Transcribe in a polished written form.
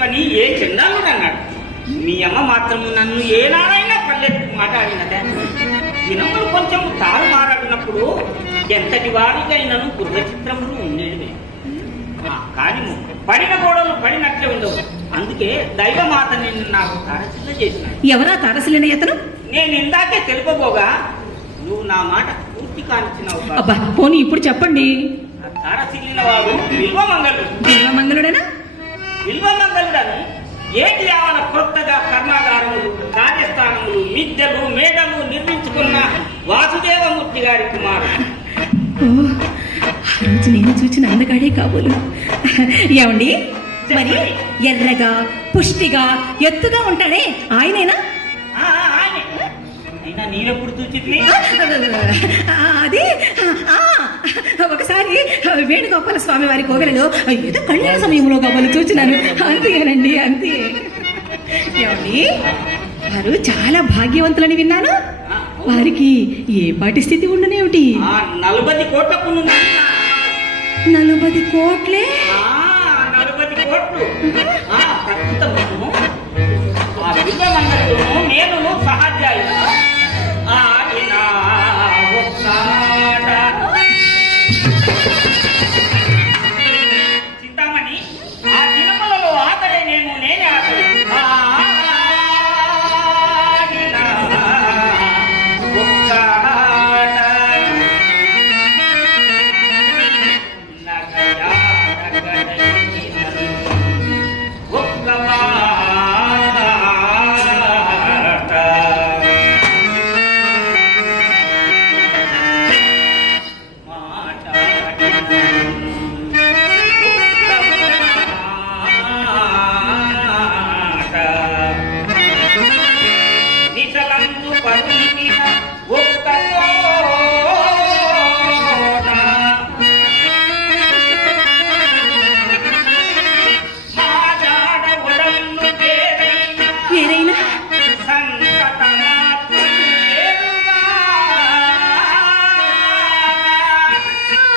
చెప్పని ఏ చెందాలు అన్నాడు. మీ అమ్మ మాత్రం నన్ను ఏనాడైనా పల్లెత్తు మాట్లాడినదే. దినములు కొంచెం తారుమారాడినప్పుడు ఎంతటి వారికైనాను గృహ చిత్రములు ఉండేవి. కానీ పడిన గోడలు పడినట్లే ఉండవు. అందుకే దైవమాత నిన్ను నాకు తారసిల్ల చేసిన. ఎవరా తారసిల్లిన అతను? నేను ఇందాకే తెలుపబోగా నువ్వు నా మాట పూర్తి కానిచ్చినావు. అబ్బా పోనీ ఇప్పుడు చెప్పండి. తారసిల్లిన వాడు బిల్వమంగళుడు. బిల్వమంగళుడేనా? బిల్వమంగళుడని ఏటి ఆవన కొత్తగా కర్మాగారములు, కార్యస్థానములు, మిద్దెలు, మేడలు నిర్మించుకున్న వాసుదేవమూర్తి గారి కుమారుడు. ఆ రోజు నేను చూసిన అందగాడే కాబోలు. ఏమండి మరి ఎర్రగా పుష్టిగా ఎత్తుగా ఉంటాడే ఆయనేనా? అయినా నేనెప్పుడు చూచి అది ఒకసారి వేణుగోపాల స్వామి వారి కోవెలలో ఏదో కళ్యాణ సమయంలో కాబోలు చూచినాను. అంతేనండి అంతే. ఏమండి వారు చాలా భాగ్యవంతులని విన్నాను. వారికి ఏ పాటి స్థితి ఉండనేమిటి? 40 కోట్లకు 40 కోట్లే? 40 కోట్లు. ప్రస్తుతము ఆ బిల్వమంగళుడును నేను సహాధ్యాయుడు. ఆడిన ఒక్కట